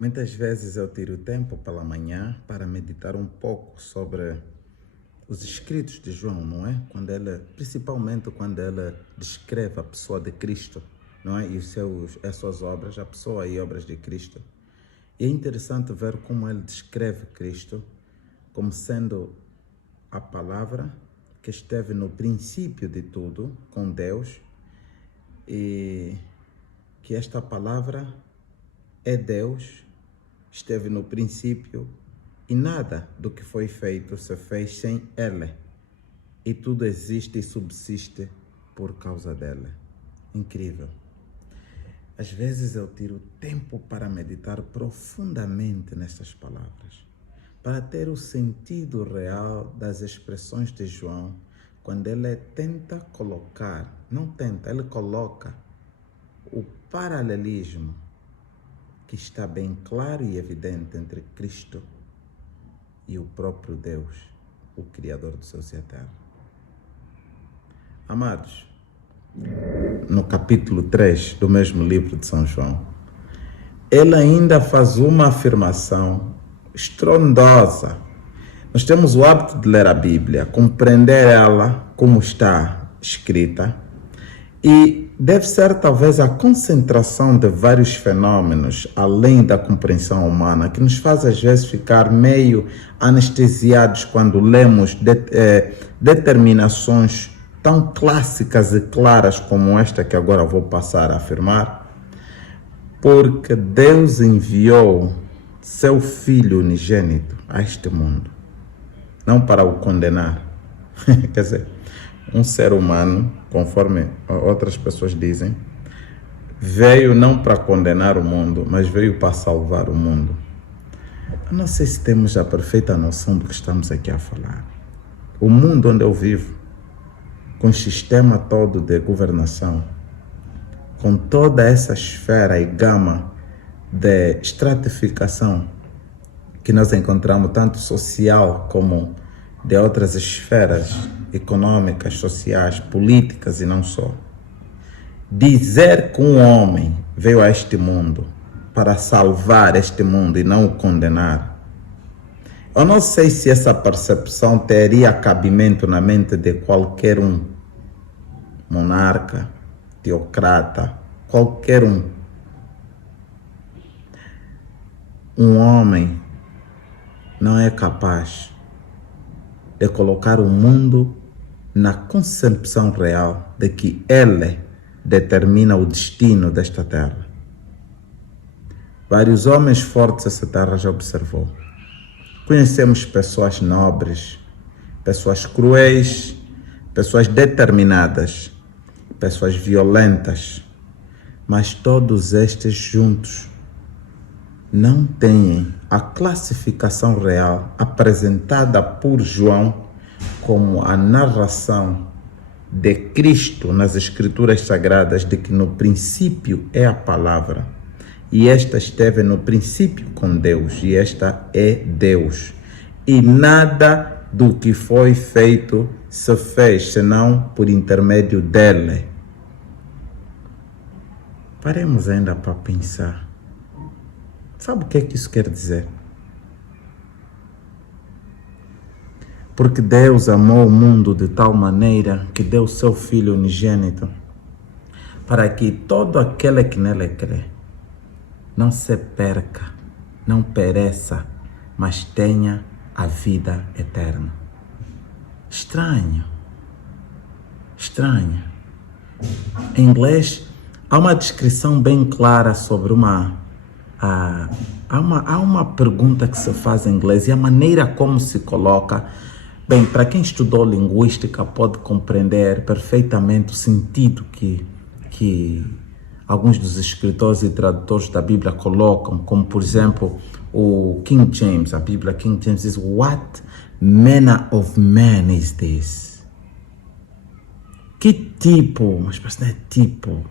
Muitas vezes eu tiro tempo pela manhã para meditar um pouco sobre os escritos de João, não é? Principalmente quando ele descreve a pessoa de Cristo, não é? E as suas obras, a pessoa e obras de Cristo. E é interessante ver como ele descreve Cristo como sendo a palavra que esteve no princípio de tudo com Deus, e que esta palavra é Deus, esteve no princípio, e nada do que foi feito se fez sem Ele, e tudo existe e subsiste por causa dele. Incrível. Às vezes eu tiro tempo para meditar profundamente nessas palavras, para ter o sentido real das expressões de João, quando ele ele coloca o paralelismo que está bem claro e evidente entre Cristo e o próprio Deus, o Criador dos céus e a terra. Amados, no capítulo 3 do mesmo livro de São João, ele ainda faz uma afirmação estrondosa. Nós temos o hábito de ler a Bíblia, compreender ela como está escrita, e deve ser talvez a concentração de vários fenômenos, além da compreensão humana, que nos faz às vezes ficar meio anestesiados quando lemos determinações tão clássicas e claras como esta que agora vou passar a afirmar. Porque Deus enviou seu Filho unigênito a este mundo, não para o condenar. Quer dizer, um ser humano, conforme outras pessoas dizem, veio não para condenar o mundo, mas veio para salvar o mundo. Eu não sei se temos a perfeita noção do que estamos aqui a falar. O mundo onde eu vivo, com o sistema todo de governação, com toda essa esfera e gama de estratificação que nós encontramos, tanto social como de outras esferas econômicas, sociais, políticas e não só. Dizer que um homem veio a este mundo para salvar este mundo e não o condenar, eu não sei se essa percepção teria cabimento na mente de qualquer um, monarca, teocrata, qualquer um. Um homem não é capaz de colocar o mundo na concepção real de que ele determina o destino desta terra. Vários homens fortes essa terra já observou. Conhecemos pessoas nobres, pessoas cruéis, pessoas determinadas, pessoas violentas, mas todos estes juntos não têm a classificação real apresentada por João como a narração de Cristo nas Escrituras Sagradas, de que no princípio é a palavra, e esta esteve no princípio com Deus, e esta é Deus, e nada do que foi feito se fez senão por intermédio dele. Paremos ainda para pensar. Sabe o que é que isso quer dizer? Porque Deus amou o mundo de tal maneira que deu seu Filho unigênito, para que todo aquele que nele crê não se perca, não pereça, mas tenha a vida eterna. Estranho. Em inglês, há uma descrição bem clara sobre há uma pergunta que se faz em inglês e a maneira como se coloca. Bem, para quem estudou linguística pode compreender perfeitamente o sentido que alguns dos escritores e tradutores da Bíblia colocam, como por exemplo o King James, a Bíblia King James diz: "What manner of man is this?" Que tipo, mas não é tipo,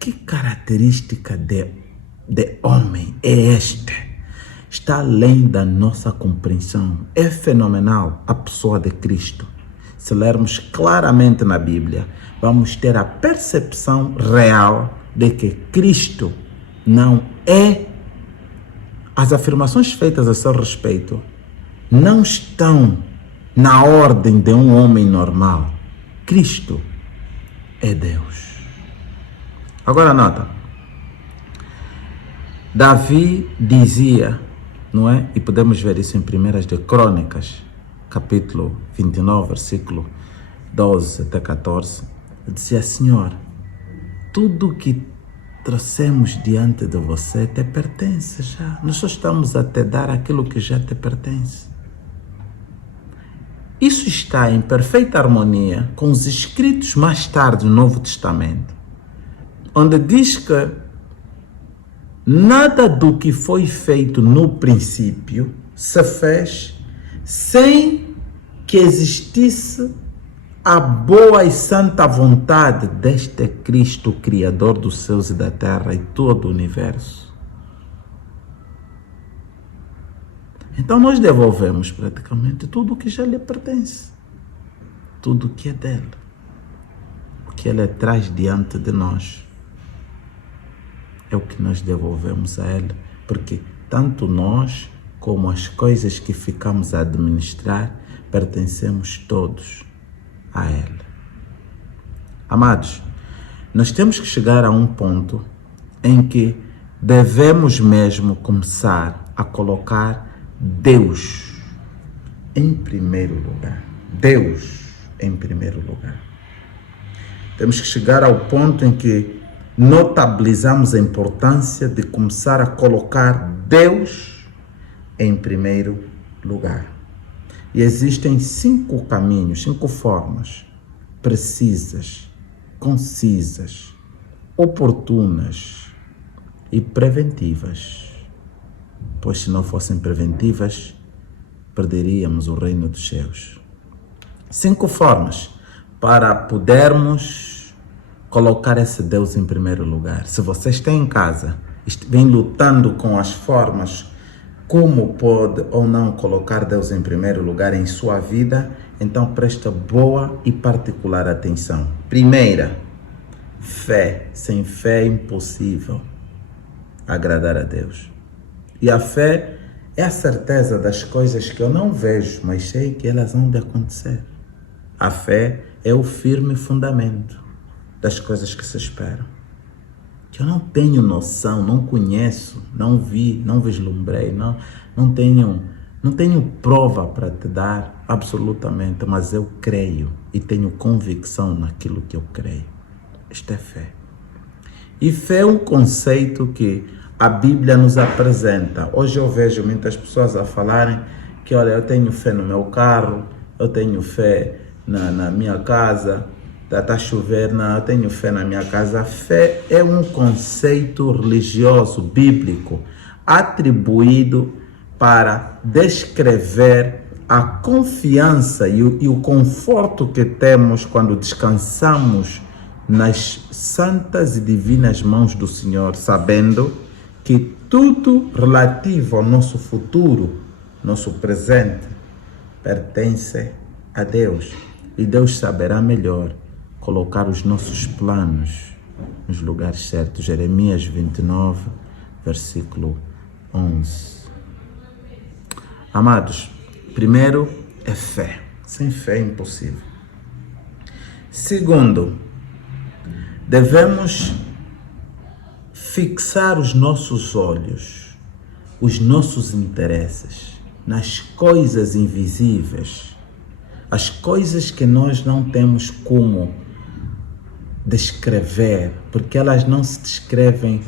que característica de homem é esta? Está além da nossa compreensão. É fenomenal a pessoa de Cristo. Se lermos claramente na Bíblia, vamos ter a percepção real de que Cristo não é, as afirmações feitas a seu respeito não estão na ordem de um homem normal. Cristo é Deus. Agora nota, Davi dizia, não é? E podemos ver isso em 1 de Crônicas, capítulo 29, versículo 12 até 14. Ele dizia: Senhor, tudo que trouxemos diante de você te pertence já. Nós só estamos a te dar aquilo que já te pertence. Isso está em perfeita harmonia com os escritos mais tarde do Novo Testamento, onde diz que nada do que foi feito no princípio se fez sem que existisse a boa e santa vontade deste Cristo, Criador dos céus e da terra e todo o universo. Então nós devolvemos praticamente tudo o que já lhe pertence, tudo o que é dele, o que ele traz diante de nós. É o que nós devolvemos a ele, porque tanto nós como as coisas que ficamos a administrar pertencemos todos a ele. Amados, nós temos que chegar a um ponto em que devemos mesmo começar a colocar Deus em primeiro lugar. Deus em primeiro lugar. Temos que chegar ao ponto em que notabilizamos a importância de começar a colocar Deus em primeiro lugar. E existem 5 caminhos, 5 formas precisas, concisas, oportunas e preventivas. Pois se não fossem preventivas, perderíamos o reino dos céus. 5 formas para podermos colocar esse Deus em primeiro lugar. Se você está em casa, vem lutando com as formas como pode ou não colocar Deus em primeiro lugar em sua vida, então presta boa e particular atenção. Primeira, fé. Sem fé é impossível agradar a Deus. E a fé é a certeza das coisas que eu não vejo, mas sei que elas vão de acontecer. A fé é o firme fundamento das coisas que se esperam. Que eu não tenho noção, não conheço, não vi, não vislumbrei, não tenho prova para te dar absolutamente, mas eu creio e tenho convicção naquilo que eu creio. Esta é fé. E fé é um conceito que a Bíblia nos apresenta. Hoje eu vejo muitas pessoas a falarem que, olha, eu tenho fé no meu carro, eu tenho fé na minha casa, está a chover, eu tenho fé na minha casa. A fé é um conceito religioso, bíblico, atribuído para descrever a confiança e o conforto que temos quando descansamos nas santas e divinas mãos do Senhor, sabendo que tudo relativo ao nosso futuro, nosso presente, pertence a Deus. E Deus saberá melhor colocar os nossos planos nos lugares certos. Jeremias 29, versículo 11. Amados, primeiro é fé. Sem fé é impossível. Segundo, devemos fixar os nossos olhos, os nossos interesses nas coisas invisíveis, as coisas que nós não temos como descrever, porque elas não se descrevem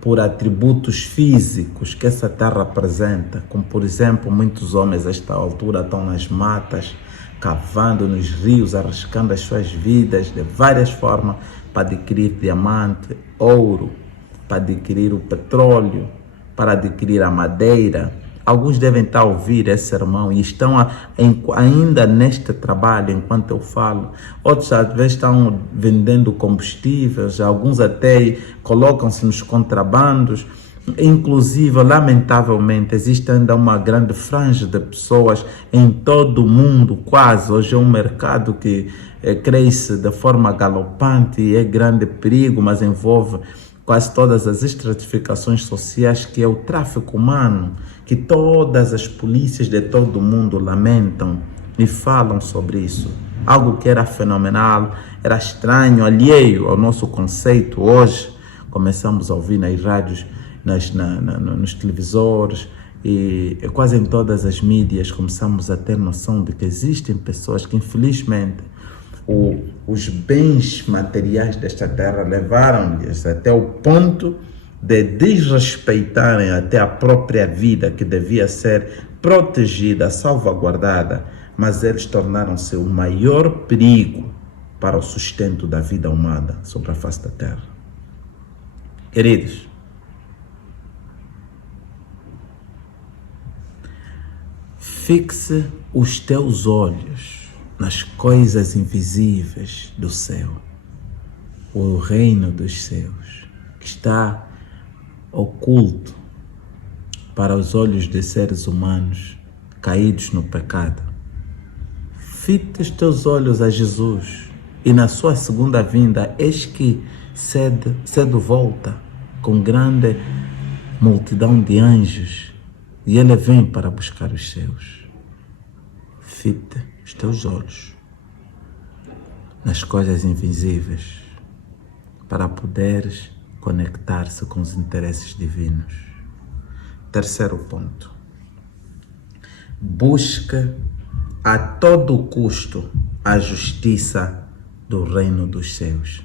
por atributos físicos que essa terra apresenta, como por exemplo, muitos homens a esta altura estão nas matas, cavando nos rios, arriscando as suas vidas de várias formas para adquirir diamante, ouro, para adquirir o petróleo, para adquirir a madeira. Alguns devem estar a ouvir esse sermão e estão ainda neste trabalho enquanto eu falo. Outros às vezes estão vendendo combustíveis, alguns até colocam-se nos contrabandos. Inclusive, lamentavelmente, existe ainda uma grande franja de pessoas em todo o mundo, quase. Hoje é um mercado que cresce de forma galopante e é grande perigo, mas envolve quase todas as estratificações sociais, que é o tráfico humano, que todas as polícias de todo o mundo lamentam e falam sobre isso. Algo que era fenomenal, era estranho, alheio ao nosso conceito. Hoje começamos a ouvir nas rádios, nos televisores e quase em todas as mídias começamos a ter noção de que existem pessoas que, infelizmente, os bens materiais desta terra levaram-lhes até o ponto de desrespeitarem até a própria vida, que devia ser protegida, salvaguardada, mas eles tornaram-se o maior perigo para o sustento da vida humana sobre a face da terra. Queridos, fixe os teus olhos nas coisas invisíveis do céu, o reino dos céus, que está oculto para os olhos de seres humanos caídos no pecado. Fita os teus olhos a Jesus, e na sua segunda vinda, eis que cedo volta com grande multidão de anjos, e ele vem para buscar os seus. Fita os teus olhos nas coisas invisíveis para poderes conectar-se com os interesses divinos. Terceiro ponto: busca a todo custo a justiça do reino dos céus.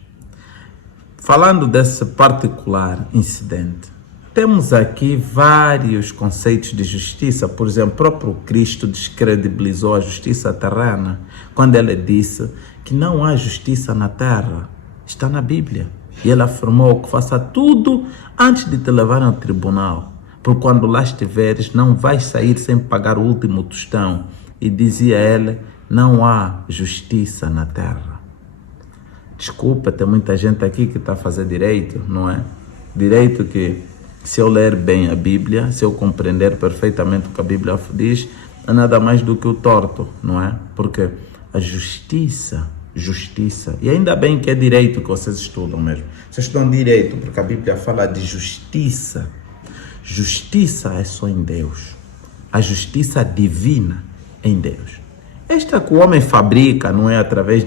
Falando desse particular incidente, temos aqui vários conceitos de justiça. Por exemplo, o próprio Cristo descredibilizou a justiça terrena quando ele disse que não há justiça na terra. Está na Bíblia. E ele afirmou que faça tudo antes de te levar ao tribunal, porque quando lá estiveres não vais sair sem pagar o último tostão. E dizia ele, não há justiça na terra. Desculpa, tem muita gente aqui que está a fazer direito, não é? Direito que, se eu ler bem a Bíblia, se eu compreender perfeitamente o que a Bíblia diz, é nada mais do que o torto, não é? Porque a justiça, e ainda bem que é direito que vocês estudam mesmo. Vocês estudam direito, porque a Bíblia fala de justiça. Justiça é só em Deus. A justiça divina é em Deus. Esta que o homem fabrica, não é através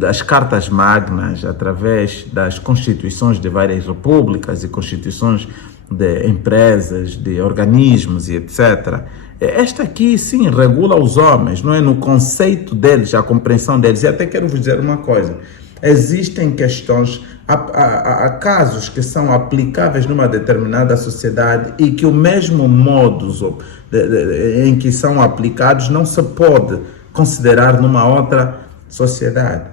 das cartas magnas, através das constituições de várias repúblicas e constituições de empresas, de organismos e etc. Esta aqui, sim, regula os homens, não é? No conceito deles, a compreensão deles. E até quero vos dizer uma coisa: existem questões, há casos que são aplicáveis numa determinada sociedade e que o mesmo modus em que são aplicados não se pode considerar numa outra sociedade.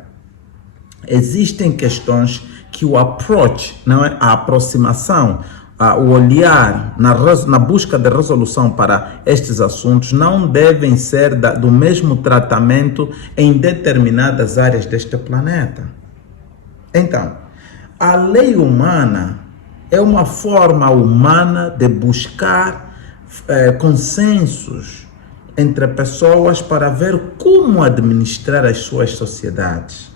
Existem questões que o approach, não é? A aproximação, o olhar na busca de resolução para estes assuntos não devem ser do mesmo tratamento em determinadas áreas deste planeta. Então, a lei humana é uma forma humana de buscar consensos entre pessoas para ver como administrar as suas sociedades,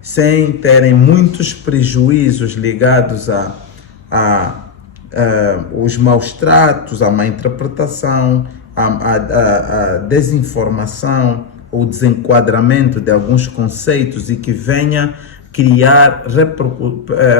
sem terem muitos prejuízos ligados os maus tratos, a má interpretação, a desinformação, o desenquadramento de alguns conceitos e que venha criar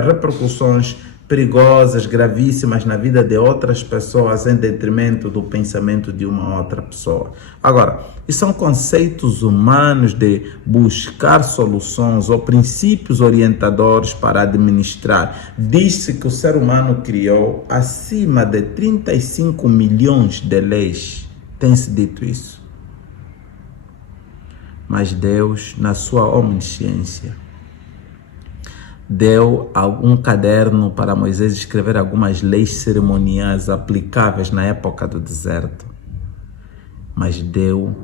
repercussões perigosas, gravíssimas na vida de outras pessoas em detrimento do pensamento de uma outra pessoa. Agora, isso são conceitos humanos de buscar soluções ou princípios orientadores para administrar. Diz-se que o ser humano criou acima de 35 milhões de leis. Tem-se dito isso. Mas Deus, na sua omnisciência, deu um caderno para Moisés escrever algumas leis cerimoniais aplicáveis na época do deserto. Mas deu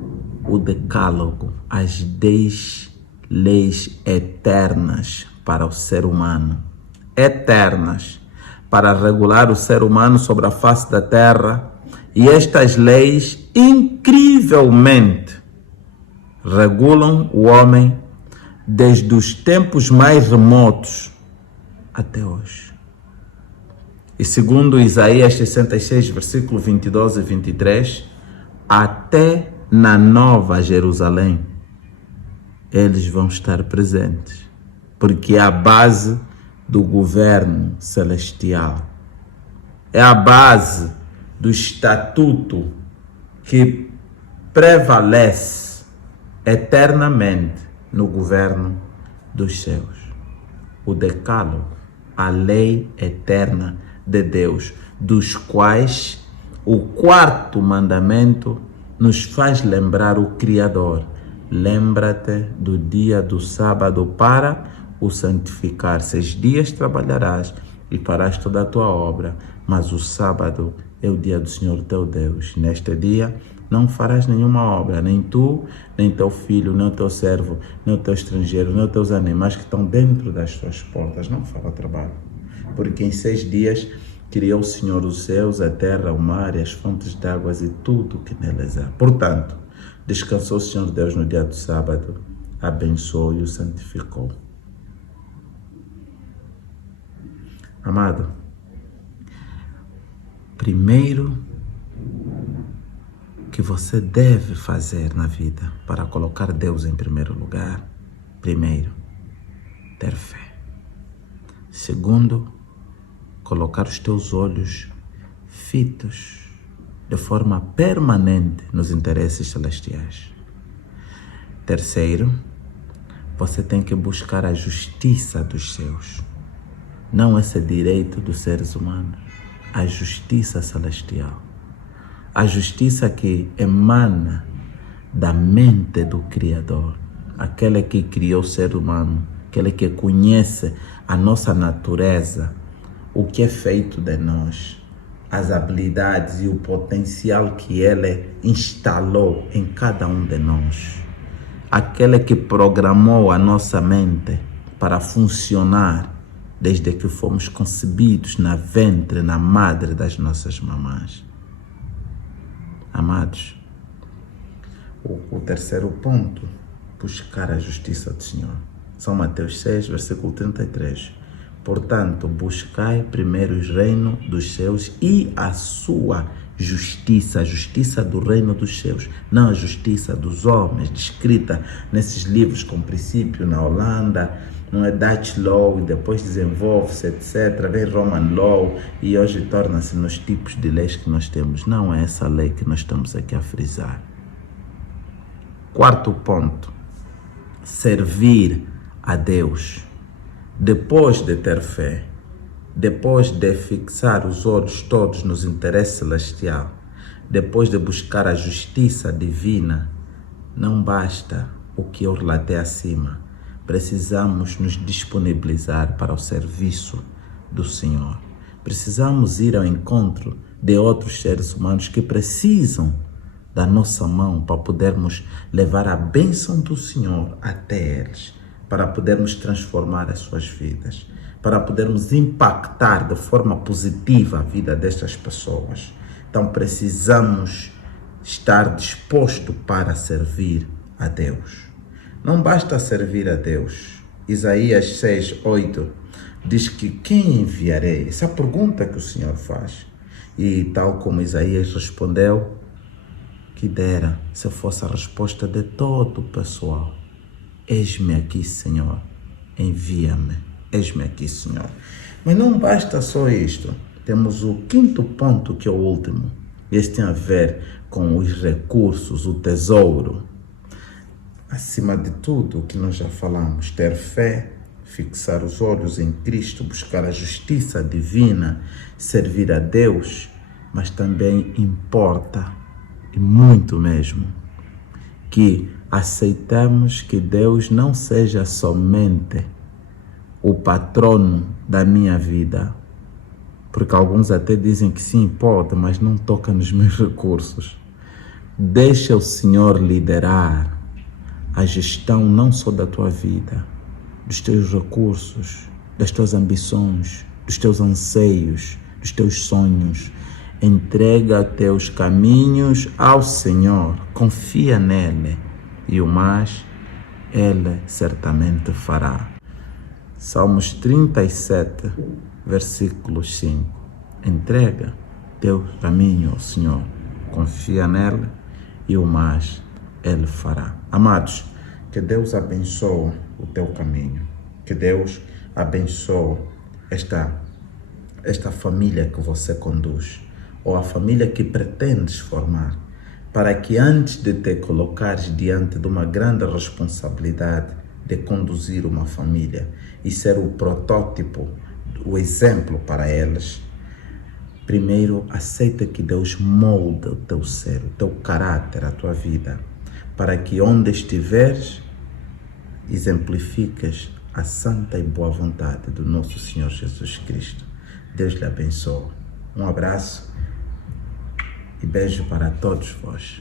o decálogo, as 10 leis eternas para o ser humano. Eternas, para regular o ser humano sobre a face da terra. E estas leis, incrivelmente, regulam o homem desde os tempos mais remotos até hoje. E segundo Isaías 66, versículo 22 e 23, até na Nova Jerusalém, eles vão estar presentes, porque é a base do governo celestial. É a base do estatuto que prevalece eternamente no governo dos céus. O decálogo, a lei eterna de Deus, dos quais o quarto mandamento nos faz lembrar o Criador. Lembra-te do dia do sábado para o santificar. 6 dias trabalharás e farás toda a tua obra, mas o sábado é o dia do Senhor teu Deus. Neste dia não farás nenhuma obra, nem tu, nem teu filho, nem o teu servo, nem o teu estrangeiro, nem os teus animais que estão dentro das tuas portas. Não fará trabalho, porque em 6 dias criou o Senhor os céus, a terra, o mar e as fontes de águas e tudo o que nelas há. Portanto, descansou o Senhor Deus no dia do sábado, abençoou e o santificou. Amado, primeiro que você deve fazer na vida para colocar Deus em primeiro lugar, primeiro, ter fé. Segundo, colocar os teus olhos fitos de forma permanente nos interesses celestiais. Terceiro, você tem que buscar a justiça dos céus, não esse direito dos seres humanos, a justiça celestial, a justiça que emana da mente do Criador, aquele que criou o ser humano, aquele que conhece a nossa natureza, o que é feito de nós, as habilidades e o potencial que Ele instalou em cada um de nós. Aquele que programou a nossa mente para funcionar desde que fomos concebidos na ventre, na madre das nossas mamães. Amados, o terceiro ponto, buscar a justiça do Senhor. São Mateus 6, versículo 33. Portanto, buscai primeiro o reino dos céus e a sua justiça, a justiça do reino dos céus, não a justiça dos homens, descrita nesses livros com princípio na Holanda, não é Dutch Law, e depois desenvolve-se, etc. Vem Roman Law e hoje torna-se nos tipos de leis que nós temos. Não é essa lei que nós estamos aqui a frisar. Quarto ponto, servir a Deus. Depois de ter fé, depois de fixar os olhos todos nos interesses celestiais, depois de buscar a justiça divina, não basta o que eu relatei acima. Precisamos nos disponibilizar para o serviço do Senhor. Precisamos ir ao encontro de outros seres humanos que precisam da nossa mão para podermos levar a bênção do Senhor até eles, para podermos transformar as suas vidas, para podermos impactar de forma positiva a vida destas pessoas. Então precisamos estar disposto para servir a Deus. Não basta servir a Deus. Isaías 6, 8 diz que quem enviarei? Essa é a pergunta que o Senhor faz. E tal como Isaías respondeu, que dera se fosse a resposta de todo o pessoal. Eis-me aqui, Senhor, envia-me. Eis-me aqui, Senhor. Mas não basta só isto. Temos o quinto ponto, que é o último. Este tem a ver com os recursos, o tesouro. Acima de tudo o que nós já falamos, ter fé, fixar os olhos em Cristo, buscar a justiça divina, servir a Deus, mas também importa, e muito mesmo, que aceitamos que Deus não seja somente o patrono da minha vida, porque alguns até dizem que sim, pode, mas não toca nos meus recursos. Deixa o Senhor liderar a gestão não só da tua vida, dos teus recursos, das tuas ambições, dos teus anseios, dos teus sonhos. Entrega teus caminhos ao Senhor, confia nele e o mais Ele certamente fará. Salmos 37, versículo 5. Entrega teu caminho ao Senhor, confia nele e o mais ele fará. Amados, que Deus abençoe o teu caminho, que Deus abençoe esta família que você conduz, ou a família que pretendes formar, para que antes de te colocares diante de uma grande responsabilidade de conduzir uma família e ser o protótipo, o exemplo para eles, primeiro aceita que Deus molda o teu ser, o teu caráter, a tua vida, para que onde estiveres, exemplificas a santa e boa vontade do nosso Senhor Jesus Cristo. Deus lhe abençoe. Um abraço e beijo para todos vós.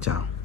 Tchau.